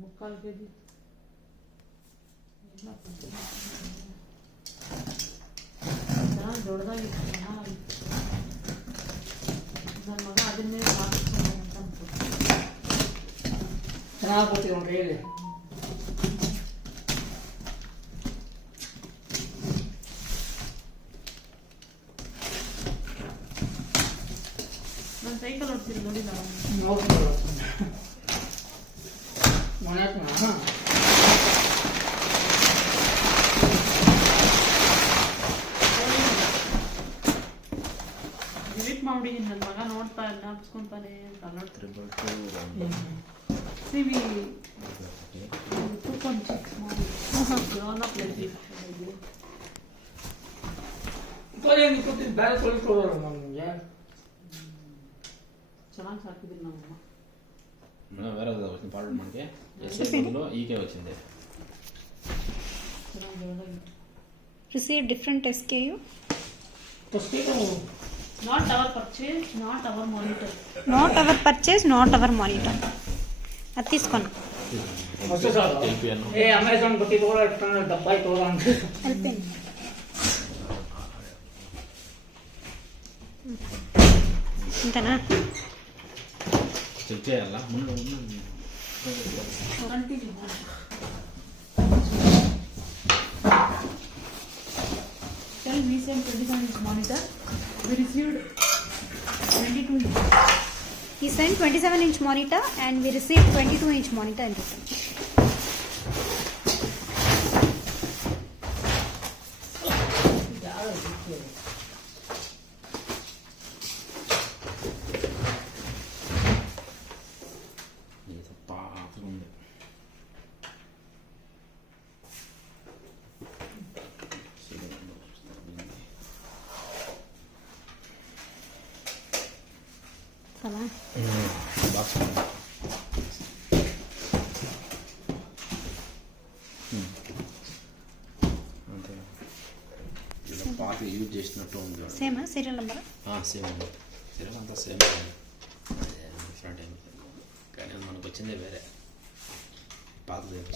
ಮುಕ್ಕಾಲು ಕೆಜಿ ಚೆನ್ನಾಗಿ ದೊಡ್ಡದಾಗಿತ್ತು. ನನ್ನ ಮಗ ಅದನ್ನ ಮೇಲೆ ಹಾಕಿಸ್ಕೊಂಡು ಅಂತ ಚೆನ್ನಾಗಿ ಬರ್ತೀವಿ ನೋಡ್ರಿ ಹೇಳಿ. ನನ್ನ ಸೈಕಲ್ ಹೊಡ್ತೀರಿ ನೋಡಿ ನಾವು ಡಿಲೀಟ್ ಮಾಡಿದ್ದೀನಿ. ನನ್ನ ಮಗ ನೋಡ್ತಾ ಜ್ಞಾಪಿಸ್ಕೊಂತಾನೆ ಅಂತ ಸಿವಿ ತೂಕೊಂಡು ಚೆಕ್ ಮಾಡಿ ಗ್ರೋನ್ ಅಪ್ ಬೇರೆ ತೊಳಿಸ್ಕೊಡೋರು ನಮಗೆ ಚೆನ್ನಾಗಿ ಸಾಕಿದ್ದೀನಿ ನಮ್ಮಮ್ಮ. వేరే పాడు మనకి ఈకే వచ్చింది. Receive different SKU. Not our purchase, not our monitor. Not our purchase, not our monitor. అది తీసుకోను. ఏ అమెజాన్ బట్టి కూడా ఇట్లా డబ్బా తోడండి. హెల్పింగ్. ఇంతనా? చెక్ చేయాలా ముందు Tell me same 27-inch monitor. We received 22 inch. He sent 27-inch monitor and we received 22-inch monitor in return. పాత use చేసినట్టు ఉంది. సేమా సీరియల్ నెంబర్? సేమ్ ఉంది. సీరియల్ అంతా సేమ్ డిఫరెంట్ ఏమి కానీ మనకు వచ్చిందే వేరే పాతది.